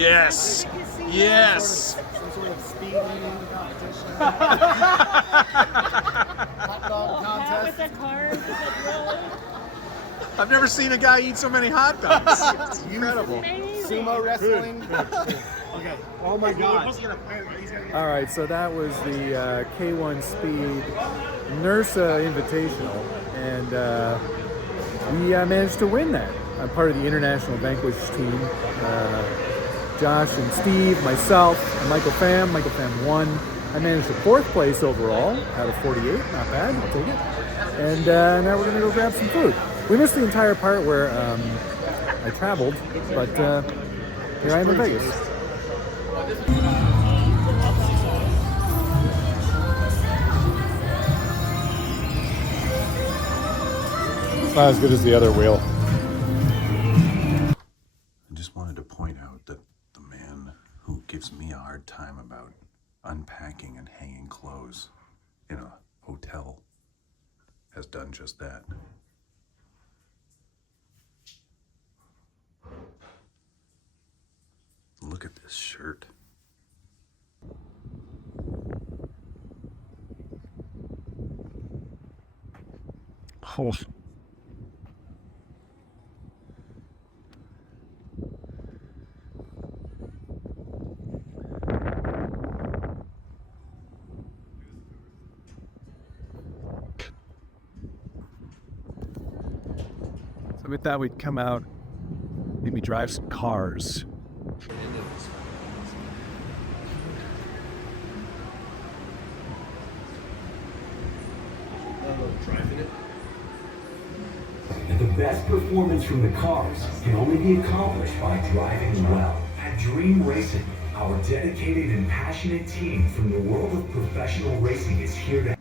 Yes. Yes. Some sort of speed eating competition. Hot dog Pat with contest. the cars. Is it really? I've never seen a guy eat so many hot dogs. It's incredible. Amazing. Sumo wrestling. Okay. Oh my God. All right, so that was the K1 Speed NURSA Invitational, and we managed to win that. I'm part of the international Vanquish team. Josh and Steve, myself, and Michael Pham. Michael Pham won. I managed the 4th place overall out of 48. Not bad, I'll take it. And now we're gonna go grab some food. We missed the entire part where I traveled, but here I am in Vegas. It's not as good as the other wheel. I just wanted to point out that the man who gives me a hard time about unpacking and hanging clothes in a hotel has done just that. Look at this shirt. Oh. So we thought we'd come out, maybe drive some cars. The best performance from the cars can only be accomplished by driving well. At Dream Racing, our dedicated and passionate team from the world of professional racing is here to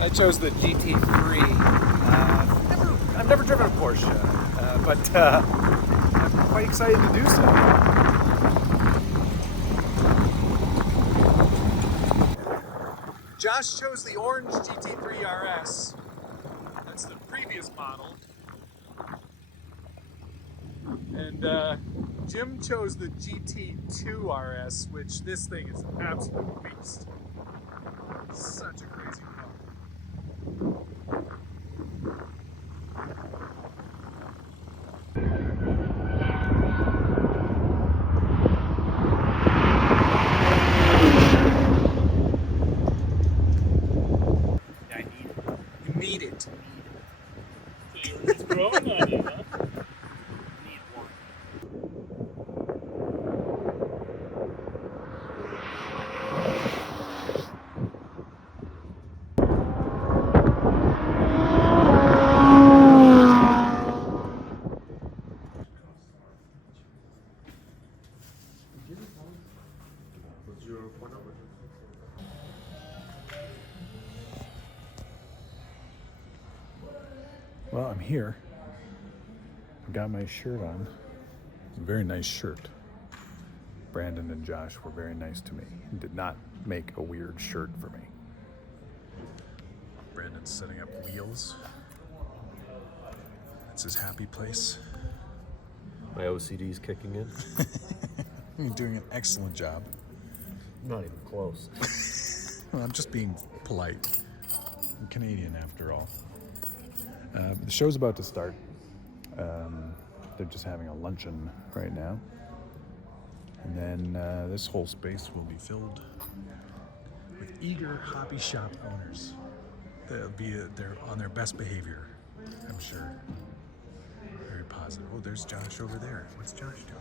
I chose the GT3. I've never driven a Porsche, but I'm quite excited to do so. Josh chose the orange GT3 RS. That's the previous model. And Jim chose the GT2 RS, which this thing is an absolute beast. Such a crazy car. Need it. It's growing on you, huh? Need one. Well, I'm here. I've got my shirt on. It's a very nice shirt. Brandon and Josh were very nice to me and did not make a weird shirt for me. Brandon's setting up wheels. That's his happy place. My OCD's kicking in. You're doing an excellent job. Not even close. Well, I'm just being polite. I'm Canadian after all. The show's about to start. They're just having a luncheon right now. And then this whole space will be filled with eager hobby shop owners. They're on their best behavior, I'm sure. Very positive. Oh, there's Josh over there. What's Josh doing?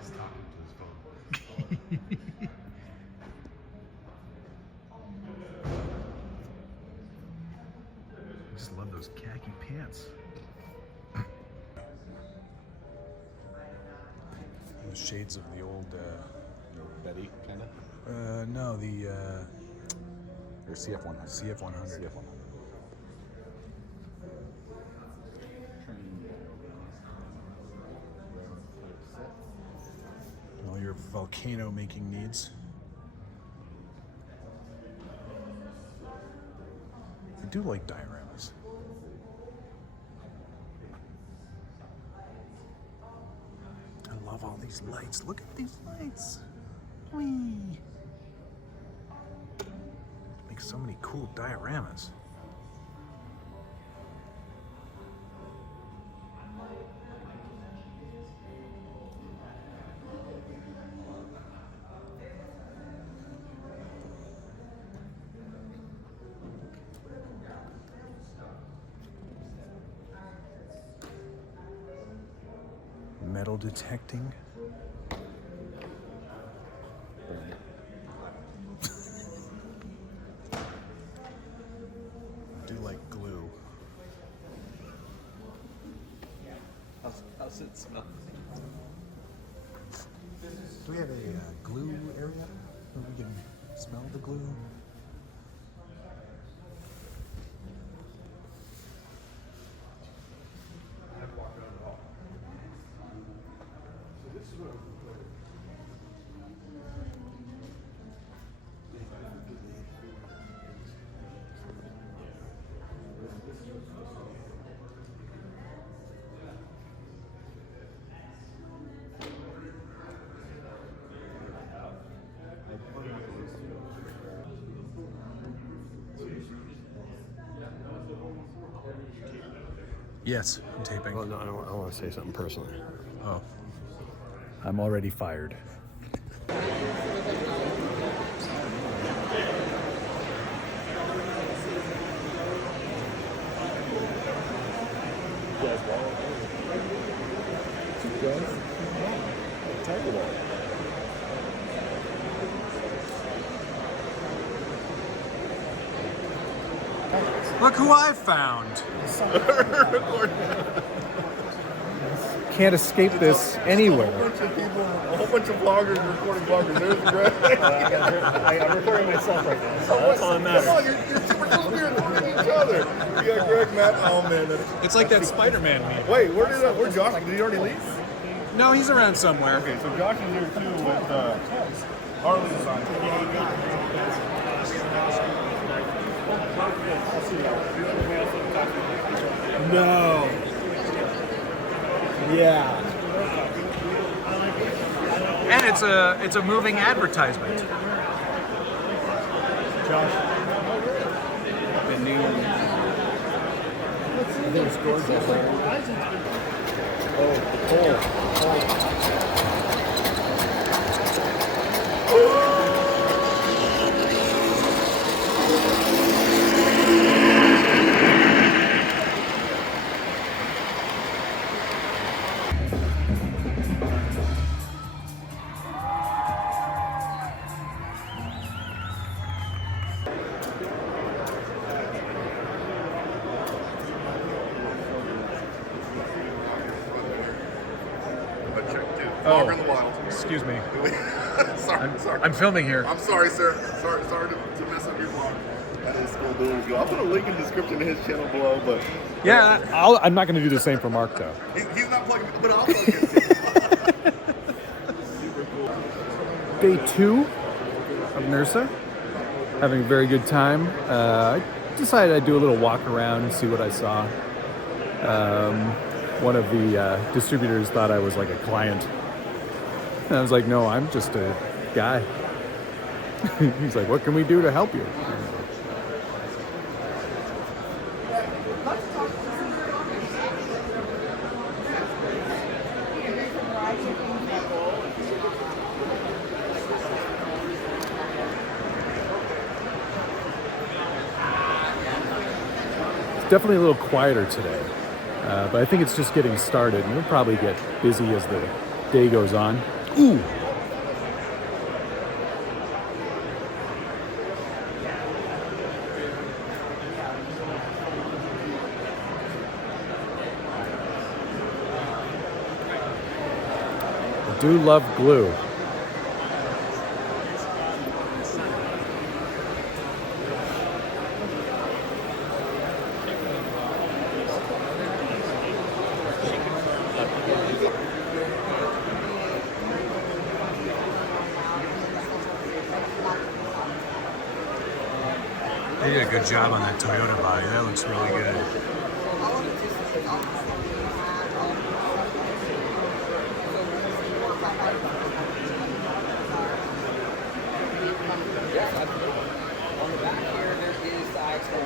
He's talking to his phone. I just love those khaki pants. The shades of the old Betty, kind of. no, the CF100. CF100. All your volcano making needs. do like dioramas. I love all these lights. Look at these lights. Whee! Makes so many cool dioramas. Metal detecting. I do like glue. How's it smell? Do we have a glue area where we can smell the glue? Yes, I'm taping. Well, no, I want to say something personally. Oh. I'm already fired. Look who I found! Can't escape this anywhere. A whole bunch of vloggers recording vloggers. There's Greg. I'm recording myself right now. So that's all that matters. Come on, you're super close to recording each other. You got Greg, Matt. Oh man, It's like that Spider-Man meme. wait, where Josh? Did he already leave? No, he's around somewhere. Okay, so Josh is here too with Harley's on. No. Yeah. And it's a moving advertisement. Josh. The new I think it's gorgeous. Oh, excuse me. sorry. I'm filming here. I'm sorry, sir. Sorry to mess up your vlog. That is cool doing you. I'll put a link in the description to his channel below, but Yeah, I'm not going to do the same for Mark, though. he's not plugging, but I'll plug it. Day 2 of NERSA. Having a very good time. I decided I'd do a little walk around and see what I saw. One of the distributors thought I was like a client. And I was like, no, I'm just a guy. He's like, what can we do to help you? It's definitely a little quieter today. But I think it's just getting started, and we'll probably get busy as the day goes on. Ooh! I do love glue. I need a good job on that Toyota body. That looks really good. On the back here, there is the IX-1.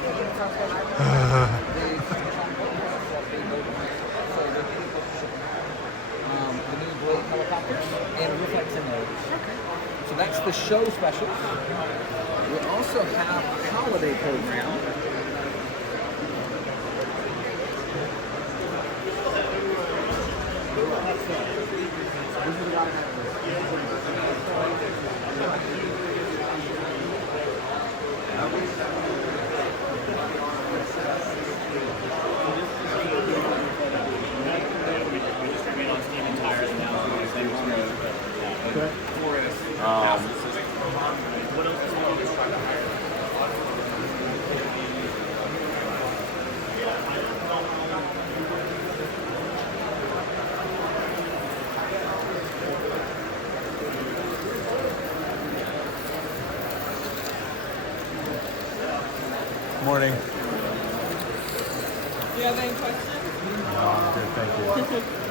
The new Blade helicopters and reflex simulators. So that's the show special. We also have a holiday program. Morning. Do you have any questions? No, I'm good, thank you.